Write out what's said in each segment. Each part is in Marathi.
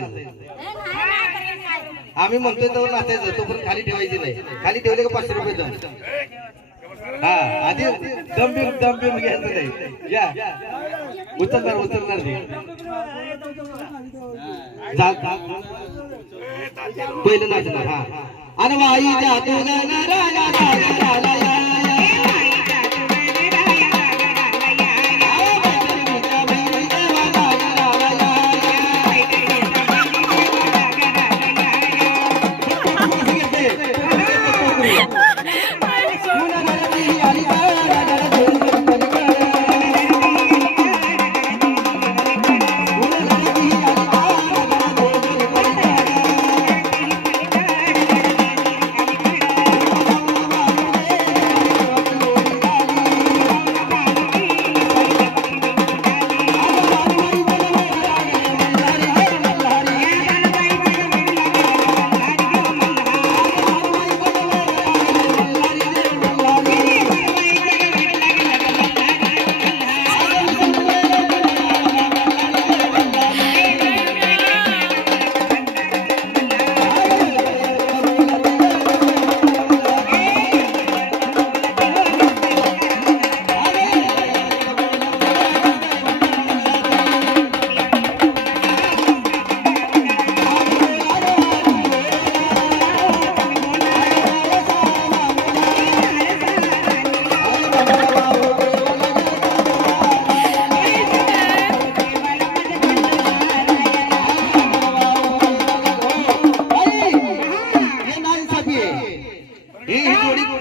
नाचायचं. आम्ही म्हणतोय तर नाचायचं, तो पण खाली ठेवायची नाही. खाली ठेवले का 500 रुपये दम. हा आधी दम बिम घ्यायचं नाही. या उचलणार पहिलं नाचणार. हा आणि वाई जातो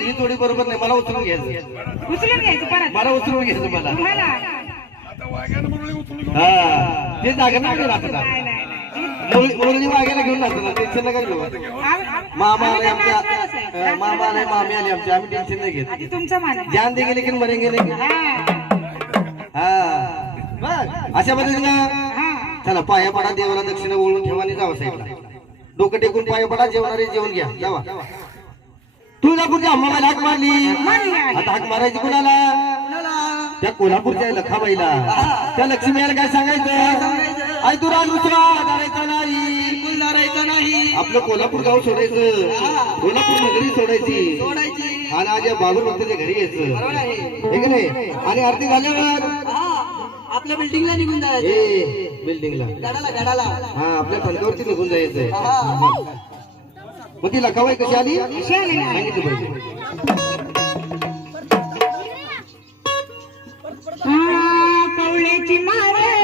ही जोडी बरोबर नाही. मला उचलून घ्यायचं मला उचलून घ्यायचं मला. हा ते जागा नाही राहतात. मुरली वाघ्याला घेऊन राहतो. टेन्शन नका घेऊ. मामा आले आमच्या, मामा आले मामी आले आमच्या. आम्ही टेन्शन नाही घेत. जान दे गेले की मरेंगे नाही. हा अशा पद्धतीनं चला पाया पडा. देवाला दक्षिणा बोलून ठेवा आणि जावा साईडला. डोकं टेकून पाया पडा. जेवणारे जेवण घ्या. जावा. तुळजापूरच्या अम्माला हाक मारली. आता हाक मारायची कुणाला? त्या कोल्हापूरच्या लखाबाईला. त्या लक्ष्मीला काय सांगायचं? आई तू राजूचा धरायचा नाही. आपलं कोल्हापूर गाव सोडायचं. कोल्हापूर नगरी सोडायची. आणि आज या बाबू भक्ताच्या घरी यायचं. हे की नाही? आणि आरती झाल्यावर आपल्या बिल्डिंगला निघून जायचं. बिल्डिंगला गडाला हा आपल्या पंखावरती निघून जायचं. मग ती लखाबाई कशी आली सांगितलं पाहिजे. कवळेची मारे